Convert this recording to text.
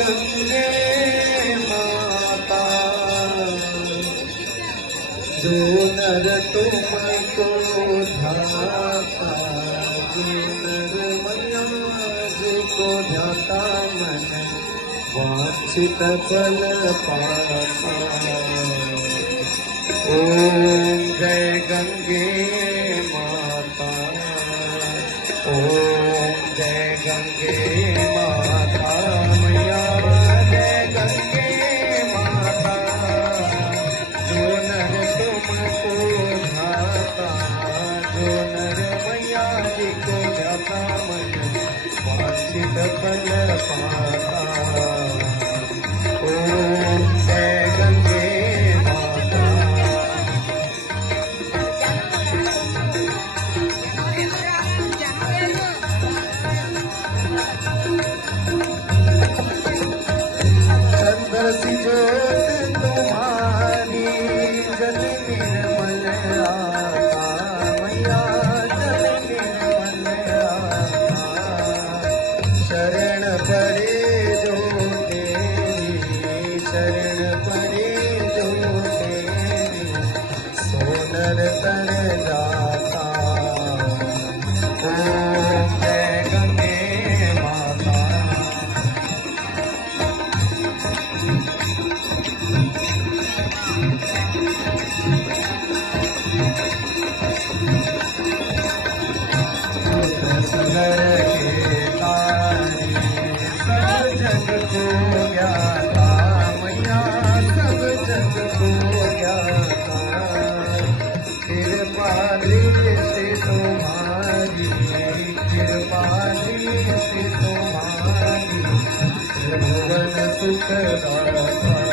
गंगे माता जो नर तुमको ध्याता, जो नर मैया जिको ध्याता मन वांछित फल पाता। ओम जय गंगे माता, ओम जय गंगे माता, मैया जय गंगे माता जो नर तुमको ध्याता, जो नर मैया जी को ध्याता मन वांछित फल पाता। ओम जय गंगे माता। चंद्र सी ज्योत तुम्हारी जल निर्मल आता, मैया जल निर्मल आता। शरण पड़े जो तेरी, शरण पड़े जो तेरी, सोनर तर जाता। ओम जय गंगे माता। सगर के तारे सब जग को ज्ञाता, मैया सब जग को ज्ञाता। कृपा दृष्टि तुम्हारी, कृपा दृष्टि तुम्हारी, त्रिभुवन सुखदाता।